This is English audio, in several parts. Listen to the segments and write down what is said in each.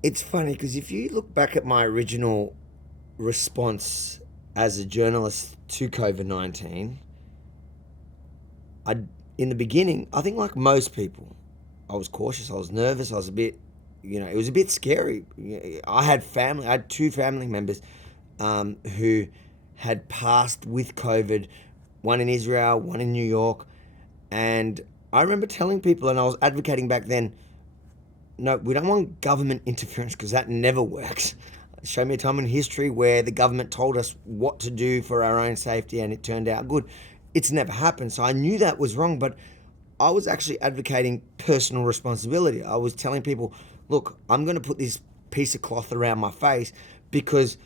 It's funny because if you look back at my original response as a journalist to COVID 19, I, in the beginning, I think like most people, I was cautious, I was nervous, I was a bit, it was a bit scary. I had two family members who had passed with COVID, one in Israel, one in New York. And I remember telling people, and I was advocating back then, no, we don't want government interference because that never works. Show me a time in history where the government told us what to do for our own safety and it turned out good. It's never happened. So I knew that was wrong, but I was actually advocating personal responsibility. I was telling people, look, I'm going to put this piece of cloth around my face because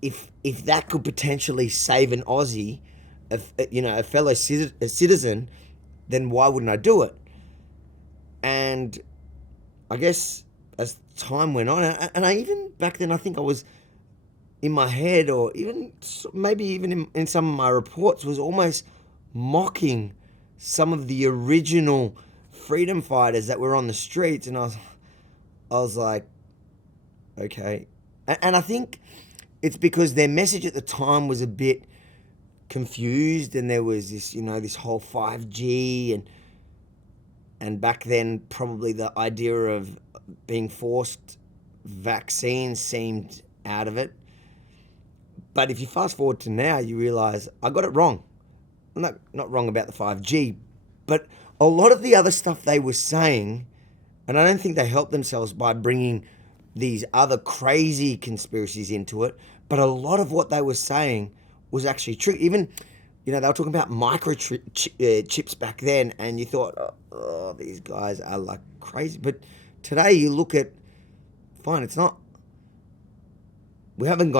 if that could potentially save an Aussie, a fellow citizen, then why wouldn't I do it? And I guess as time went on, and I even back then, I think I was in my head, or even maybe even in some of my reports, was almost mocking some of the original freedom fighters that were on the streets, and I was like, okay, and I think it's because their message at the time was a bit confused, and there was this whole 5G and back then probably the idea of being forced vaccines seemed out of it. But if you fast forward to now, you realize I got it wrong. I'm not wrong about the 5G, but a lot of the other stuff they were saying, and I don't think they helped themselves by bringing these other crazy conspiracies into it, but a lot of what they were saying was actually true. Even, they were talking about microchips back then, and you thought, oh, these guys are like crazy. But today you look at, fine, it's not, we haven't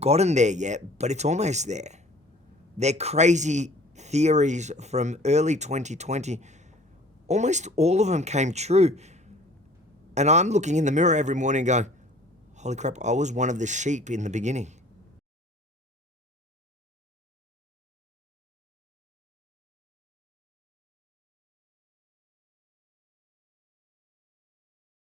gotten there yet, but it's almost there. They're crazy theories from early 2020. Almost all of them came true. And I'm looking in the mirror every morning going, holy crap, I was one of the sheep in the beginning.